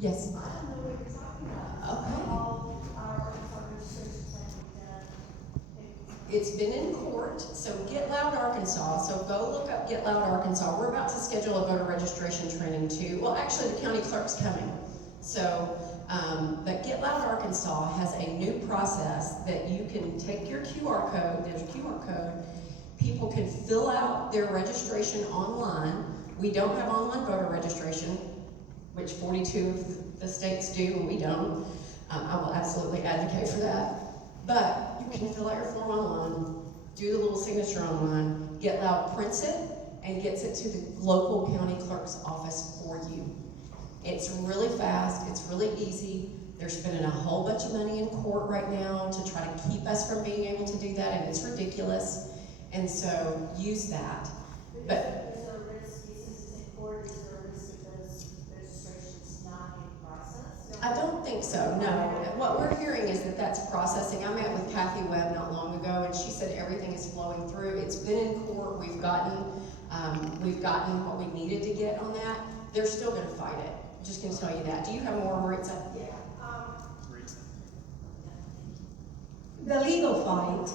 Yes. I don't know what you're talking about. Okay. All our registrations have been done. It's been in court, so Get Loud Arkansas, so go look up Get Loud Arkansas. We're about to schedule a voter registration training too. Well, actually, the county clerk's coming. So, but Get Loud Arkansas has a new process that you can take your QR code, there's a QR code, people can fill out their registration online. We don't have online voter registration, which 42 of the states do and we don't. I will absolutely advocate for that. But you can fill out your form online, do the little signature online, Get Loud prints it, and gets it to the local county clerk's office for you. It's really fast, it's really easy. They're spending a whole bunch of money in court right now to try to keep us from being able to do that, and it's ridiculous. And so use that. But Is there a risk, since it's in court, is there a risk of those registrations not being processed? I don't think so, no. What we're hearing is that that's processing. I met with Kathy Webb not long ago, and she said everything is flowing through. It's been in court. We've gotten what we needed to get on that. They're still going to fight it. Just going to tell you that. Do you have more, Maritza? Yeah. The legal fight,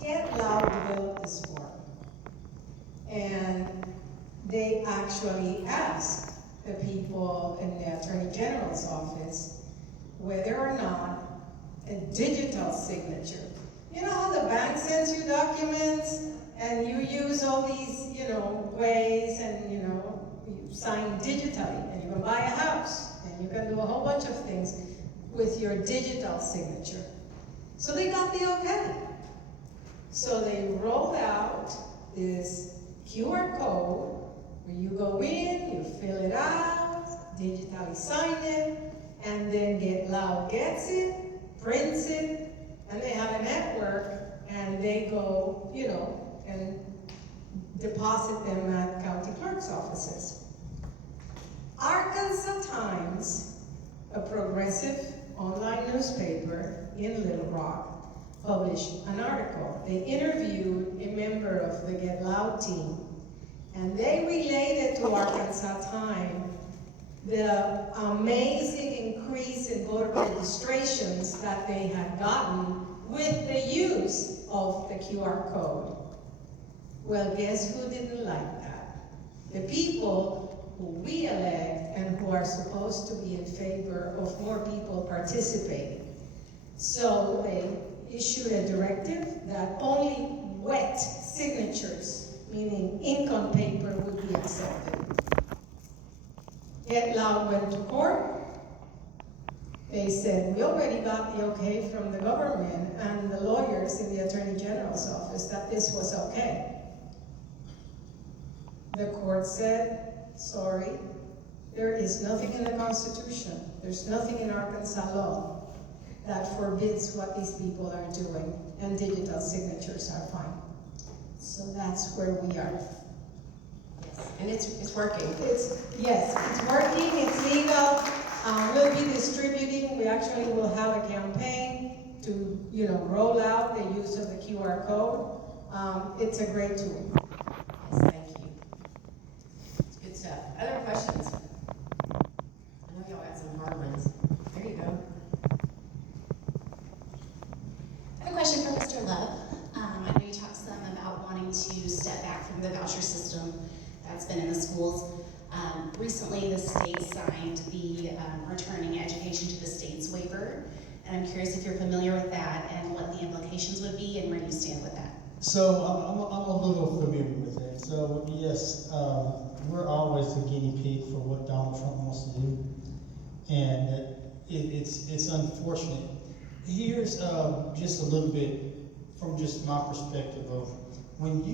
Get Loud developed this form. And they actually asked the people in the Attorney General's office whether or not a digital signature. You know how the bank sends you documents and you use all these, ways and, you sign digitally and you can buy a house and you can do a whole bunch of things with your digital signature. So they got the okay. So they rolled out this QR code where you go in, you fill it out, digitally sign it, and then Get Loud gets it, prints it, and they have a network, and they go, and deposit them at county clerk's offices. Arkansas Times, a progressive online newspaper in Little Rock, published an article. They interviewed a member of the Get Loud team, and they related to Arkansas Times the amazing increase in voter registrations that they had gotten with the use of the QR code. Well, guess who didn't like that? The people who we elect and who are supposed to be in favor of more people participating. So they issued a directive that only wet signatures, meaning ink on paper, would be accepted. Get Loud went to court. They said, we already got the okay from the government and the lawyers in the Attorney General's office that this was okay. The court said, sorry, there is nothing in the Constitution, there's nothing in Arkansas law that forbids what these people are doing, and digital signatures are fine. So that's where we are. And it's working. Yes, it's working, it's legal. We'll be distributing, we actually will have a campaign to, roll out the use of the QR code. It's a great tool. Yes, thank you. It's good stuff. Other questions? I know y'all got some hard ones. There you go. I have a question for Mr. Love. I know you talked some about wanting to step back from the voucher system that's been in the schools. Recently, the state signed the Returning Education to the States waiver, and I'm curious if you're familiar with that and what the implications would be and where you stand with that. So I'm a little familiar with that. So yes, we're always the guinea pig for what Donald Trump wants to do, and it's unfortunate. Here's just a little bit from just my perspective of when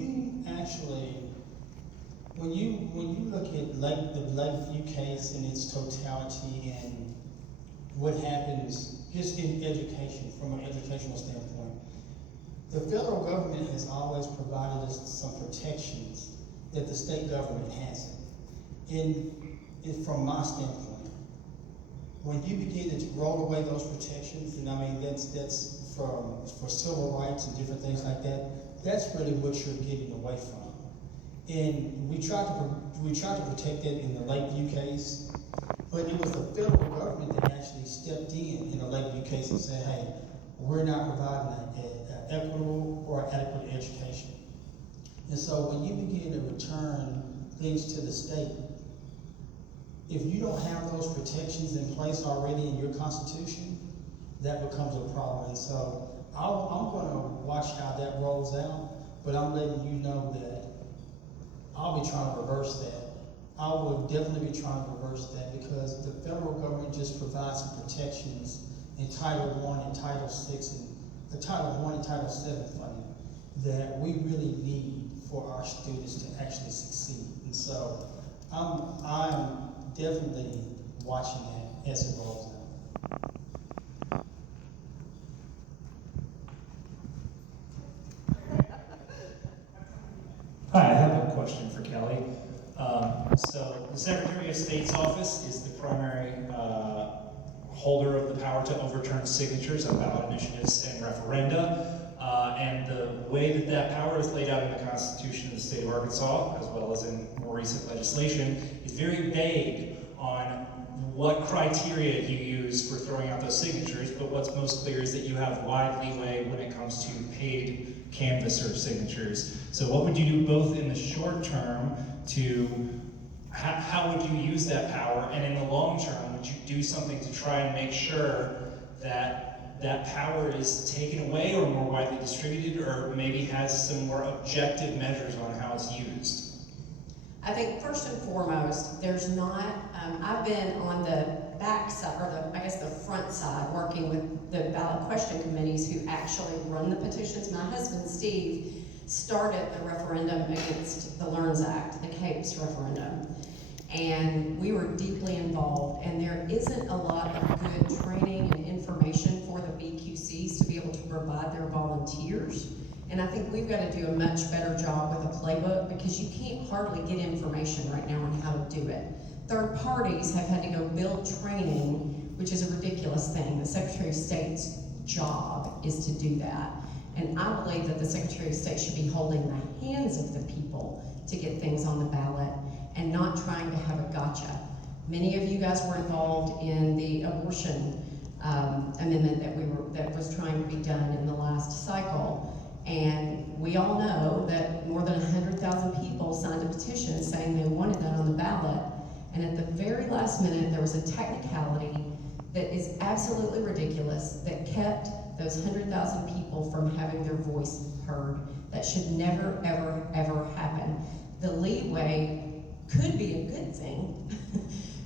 you look at the Lakeview case in its totality and what happens just in education, from an educational standpoint, the federal government has always provided us some protections that the state government hasn't. And from my standpoint, when you begin to roll away those protections, and I mean that's for civil rights and different things like that, that's really what you're getting away from. And we tried to protect that in the Lakeview case, but it was the federal government that actually stepped in the Lakeview case and said, hey, we're not providing an equitable or adequate education. And so when you begin to return things to the state, if you don't have those protections in place already in your constitution, that becomes a problem. And so I'm gonna watch how that rolls out, but I'm letting you know that I'll be trying to reverse that. I will definitely be trying to reverse that because the federal government just provides some protections in Title I and Title VI and the Title I and Title VII funding that we really need for our students to actually succeed. And so I'm definitely watching that as it rolls out. Hi, I have a question for Kelly. So the Secretary of State's office is the primary holder of the power to overturn signatures on ballot initiatives and referenda. And the way that that power is laid out in the Constitution of the state of Arkansas, as well as in more recent legislation, is very vague on what criteria you use for throwing out those signatures, but what's most clear is that you have wide leeway when it comes to paid canvasser signatures. So what would you do both in the short term to, how would you use that power, and in the long term, would you do something to try and make sure that that power is taken away or more widely distributed, or maybe has some more objective measures on how it's used? I think first and foremost, there's not, I've been on the back side, or I guess the front side, working with the ballot question committees who actually run the petitions. My husband, Steve, started the referendum against the LEARNS Act, the CAPES referendum. And we were deeply involved, and there isn't a lot of good training and information for the BQCs to be able to provide their volunteers. And I think we've got to do a much better job with a playbook because you can't hardly get information right now on how to do it. Third parties have had to go build training, which is a ridiculous thing. The Secretary of State's job is to do that. And I believe that the Secretary of State should be holding the hands of the people to get things on the ballot and not trying to have a gotcha. Many of you guys were involved in the abortion amendment that was trying to be done in the last cycle. And we all know that more than 100,000 people signed a petition saying they wanted that on the ballot. And at the very last minute, there was a technicality that is absolutely ridiculous that kept those 100,000 people from having their voice heard. That should never, ever, ever happen. The leeway could be a good thing,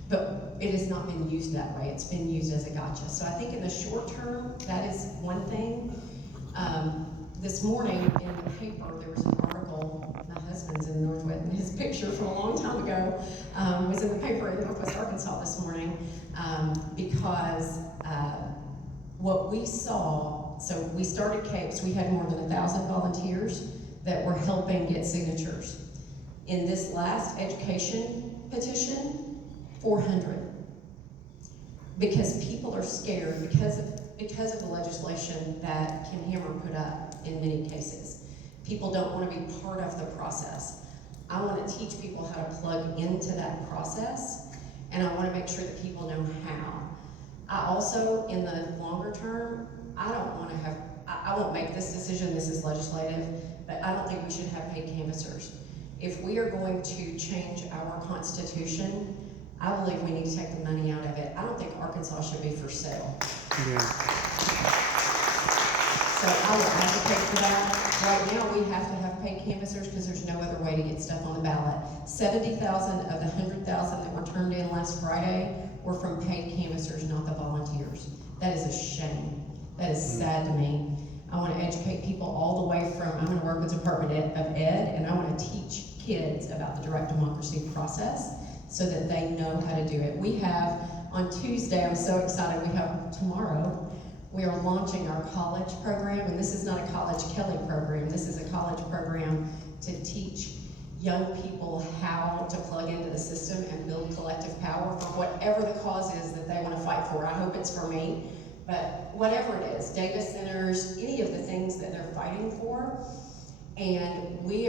but it has not been used that way. It's been used as a gotcha. So I think in the short term, that is one thing. This morning in the paper, there was an article, my husband's in Northwest, and his picture from a long time ago was in the paper in Northwest Arkansas this morning because what we saw, so we started CAPES, we had more than 1,000 volunteers that were helping get signatures. In this last education petition, 400. Because people are scared because of the legislation that Kim Hammer put up in many cases. People don't want to be part of the process. I want to teach people how to plug into that process, and I want to make sure that people know how. I also, in the longer term, I won't make this decision, this is legislative, but I don't think we should have paid canvassers. If we are going to change our constitution, I believe we need to take the money out of it. I don't think Arkansas should be for sale. Yeah. So I will advocate for that. Right now, we have to have paid canvassers because there's no other way to get stuff on the ballot. 70,000 of the 100,000 that were turned in last Friday were from paid canvassers, not the volunteers. That is a shame. That is sad to me. I want to educate people all the way from, I'm going to work with the Department of Ed, and I want to teach kids about the direct democracy process so that they know how to do it. We have, on Tuesday, I'm so excited, we have tomorrow, we are launching our college program, and this is not a College Kelly program, this is a college program to teach young people how to plug into the system and build collective power for whatever the cause is that they want to fight for. I hope it's for me, but whatever it is, data centers, any of the things that they're fighting for, and we